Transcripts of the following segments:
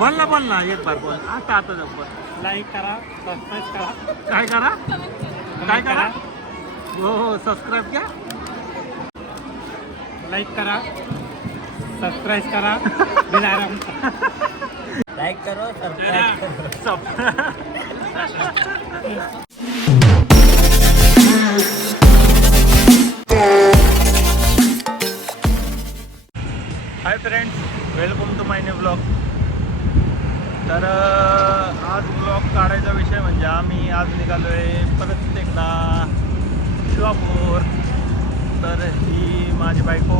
बोल ना एक बार बोल आता जबर लाईक करा, सबस्क्राईब करा. काय करा काय करा करा. हो सबस्क्राईब क्या लाईक करा, सबस्क्राईब करा. बिल आराम लाइक करो, सब्सक्राइब करो. सब hi friends, welcome to my new blog. तर आज ब्लॉग काढायचा विषय म्हणजे आम्ही आज निघालो आहे परत एकदा शिवापूर. तर ही माझी बायको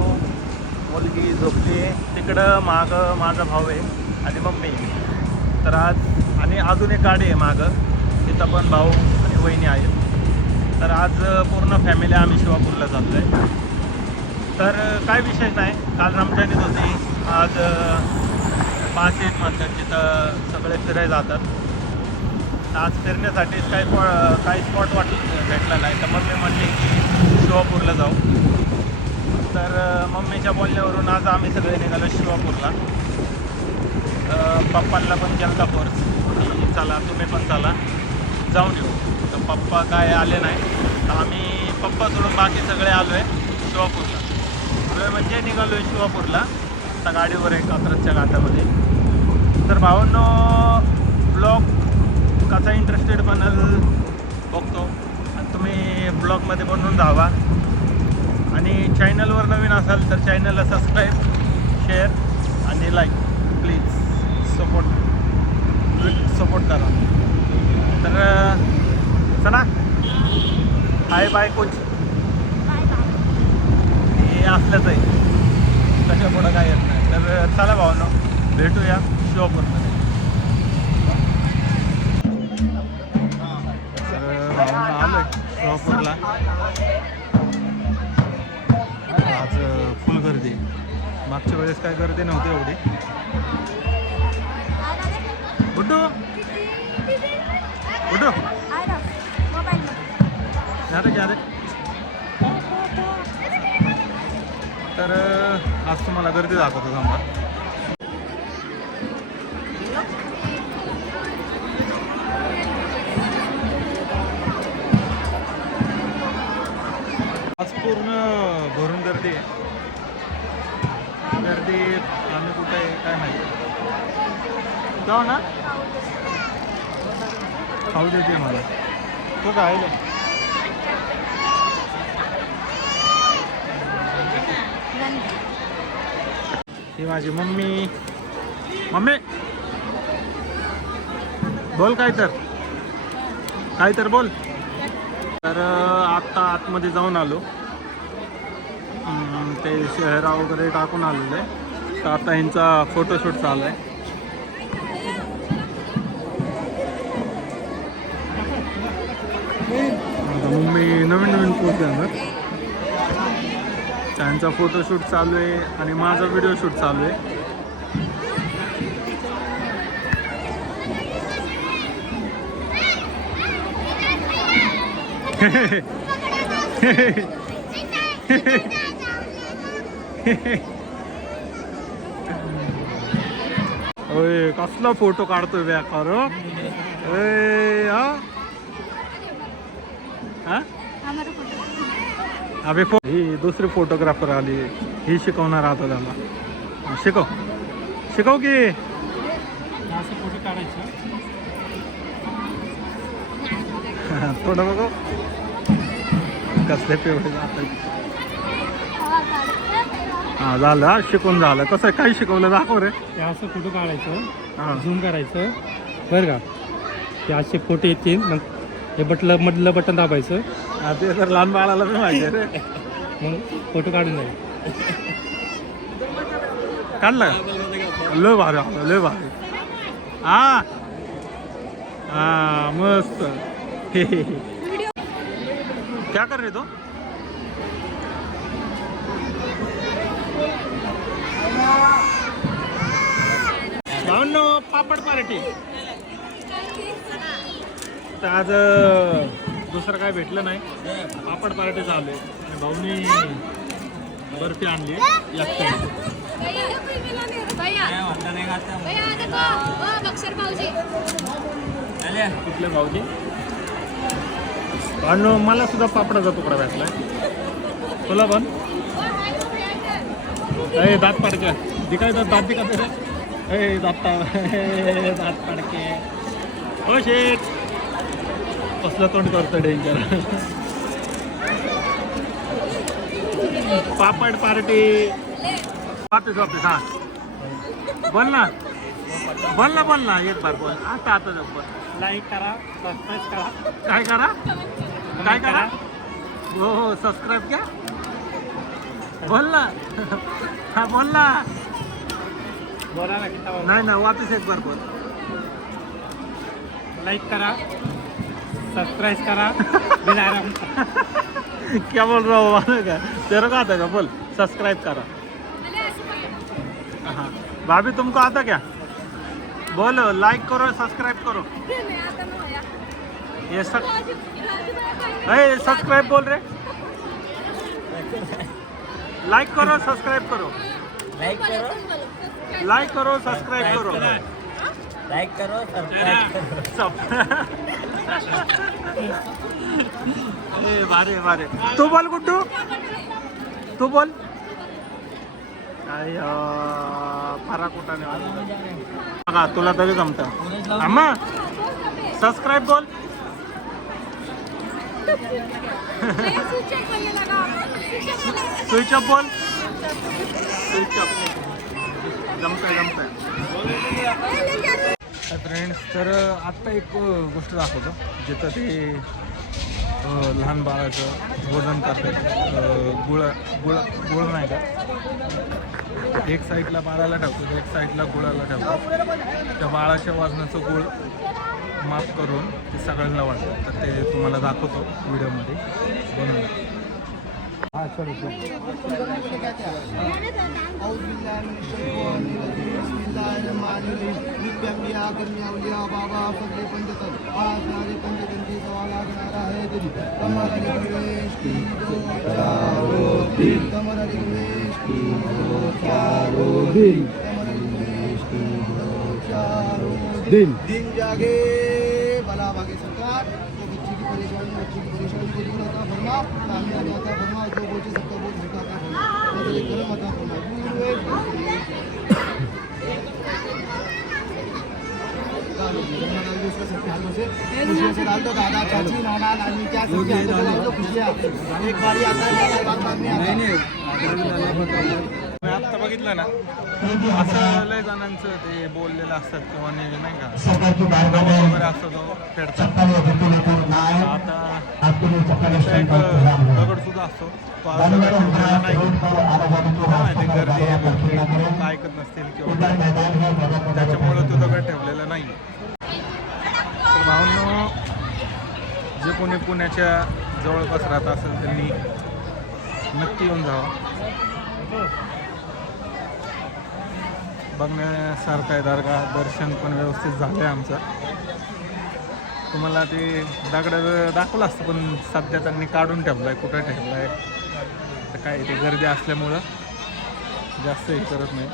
मुलगी झोपली आहे तिकडं, मागं माझा भाऊ आहे आणि मम्मी. तर आज आणि अजून एक गाडी आहे मागं, तिथं पण भाऊ आणि वहिनी आहेत. तर आज पूर्ण फॅमिली आम्ही शिवापूरला चाललो आहे. तर काय विषय नाही, काल रमजानीत होती, आज 5 एक म्हणतात तिथं सगळे फिरायला जातात. आज फिरण्यासाठी काही स्पॉट भेटला नाही, तर मम्मी म्हणली की शिवापूरला जाऊ. तर मम्मीच्या बोलण्यावरून आज आम्ही सगळे निघालो शिवापूरला. पप्पांना पण केला फोर्स की चला तुम्ही पण चला जाऊन येऊ. तर पप्पा काय आले नाही, तर आम्ही पप्पा सोडून बाकी सगळे आलो आहे शिवापूरला. म्हणजे निघालो आहे शिवापूरला आता गाडीवर आहे कात्रजच्या घाटामध्ये. तर भावांनो, ब्लॉग कसा इंटरेस्टेड बनाल बघतो आणि तुम्ही ब्लॉगमध्ये बनवून राहावा. आणि चॅनलवर नवीन असाल तर चॅनलला सबस्क्राईब, शेअर आणि लाईक प्लीज सपोर्ट करा. तर चला हाय बाय कोच हे असलंच आहे, तशा पुढं काय येत नाही. तर चला भावनो, भेटूया शिवापूरमध्ये. आलो आहे शिवापूरला. आज फुल गर्दी, मागच्या वेळेस काय गर्दी नव्हती एवढी. गुड्डू गुड्डू जा रे. तर आज तुम्हाला गर्दी दाखवतो थांबा. आज पूर्ण भरून गर्दी आहे. गर्दी आम्ही कुठे आहे काय माहिती. जाऊ ना, खाऊ देते मला तो काय. ही माझी मम्मी. मम्मी बोल काय तर बोल. तर आत्ता आतमध्ये जाऊन आलो, ते शहरा वगैरे टाकून आलेलं आहे. तर आता ह्यांचा फोटोशूट चालू आहे. मम्मी नवीन पोस्ट देणार. त्यांचा फोटोशूट चालू आहे आणि माझा व्हिडिओ शूट चालू आहे. ओय कसला फोटो काढतोय बेकार. अबे ही दुसरी फोटोग्राफर आली, ही शिकवणार आता त्याला. शिकव की असं फोटो काढायचं. थोडं बघ कसले पेवढे जात. हा झालं, शिकून झालं. कसं काय शिकवलं दाखव रे. ते असं फोटो काढायचं, हां झूम करायचं बरं का. ते असे फोटो येतील, मग हे मधलं बटन दाबायचं. ते तर लहान बाळाला पण माहिती रे. मग फोटो काढून जाईल. काढला लय भारी आलं, लय भारी. हा हा मस्त. क्या कर रहे तो. भावनो पापड पार्टी. तर आज दुसरं काय भेटलं नाही, पापड पार्टी चालू आहे. आणि भाऊनी बर्फी आणली एकट्याने. काय म्हणता नाही खाता आल्या कुठले भाऊजी आणि मला सुद्धा पापडाचा तुकडा भेटलाय तुला पण अरे दात पाडके दिखाय दात दिखा रे ए दात दात पाडके हो शेठ कसलं तोंड करतं डेंजर पापड पार्टी वापस वापस हा बोल ना एक बार बोल आता जब बोल लाईक करा सबस्क्राईब करा काय करा हो सबस्क्राईब क्या बोल ना हा बोल ना बोला ना किती नाही ना वापस एक बार बोल लाईक करा सबस्क्राईब करा बिल आराम क्या बोल रहा हो मालूम का तेरे को आता क्या बोल सब्सक्राइब करा हाँ भाभी तुमको आता क्या बोलो लाइक करो सब्सक्राइब करो ये सब्सक्राइब बोल रहे लाइक करो सब्सक्राइब करो लाईक करो सब्सक्राइब करो लाईक करो सबस्क्राईब करो सब ए बारे तू बोल गुड्डू तू बोल काय फारा कुठाने बघा तुला तरी जमतं अम्मा सबस्क्राईब बोल स्विच ऑफ बोल स्विच ऑफ जमतंय फ्रेंड्स तर आत्ता एक गोष्ट दाखवतो जिथं ते लहान बाळाचं वजन करतात गुळ नाही का एक साईडला बाळाला ठेवतो एक साईडला गुळाला ठेवतो त्या बाळाच्या वजनाचं गुळ माफ करून ते सगळ्यांना वाटतं तर ते तुम्हाला दाखवतो व्हिडिओमध्ये बनवून हां चलो दिन जागे भला भागे सरकार तो बच्चे की परेशानी को दूर अता फरमा कामयाबी अता फरमा जो बोझ सबका बोझ हल्का अता फरमा नजर करम अता फरमा खुशियों से डाल दो दादा चाची नाना नानी क्या सबके हाथों से डाल दो खुशियाँ एक बारी आता है बाद में आता है आत्ता बघितलं ना असं लय जणांचं ते बोललेलं असतात किंवा नाही का वगैरे असतो तो फेडतात आता एक दगड सुद्धा असतो तो आज दगड ठेवलेला नाही माहिती गर्दी ऐकत नसतील किंवा त्याच्यामुळं तो दगड ठेवलेला नाही तर भावनो जे कोणी पुण्याच्या जवळपास राहत असेल त्यांनी नक्की येऊन जावं बघण्यासारखं आहे दर्गा दर्शन पण व्यवस्थित झालं आहे आमचं तुम्हाला ते दगड दाखवलं असतं पण सध्या त्यांनी काढून ठेवलं आहे कुठं ठेवलं आहे तर काय ते गर्दी असल्यामुळं जास्त हे करत नाही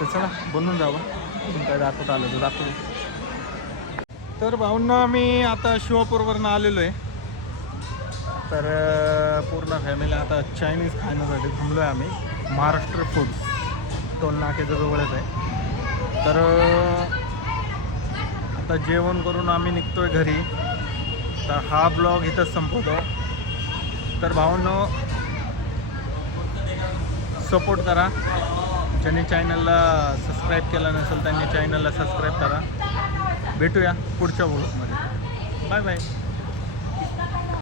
तर चला बनवून जावं तुम्ही काय दाखवत आलं तर दाखवू तर भाऊंना आम्ही आता शिवापूरवरनं आलेलो आहे तर पूर्ण फॅमिली आता चायनीज खाण्यासाठी थांबलो आहे आम्ही महाराष्ट्र फूड्स टोल नाक्याच्या जवळच आहे तर आता जेवण करून आम्ही निघतो आहे घरी तर हा ब्लॉग इथंच संपवतो तर भावांनो सपोर्ट करा ज्यांनी चॅनलला सबस्क्राईब केलं नसेल त्यांनी चॅनलला सबस्क्राईब करा भेटूया पुढच्या ब्लॉगमध्ये बाय बाय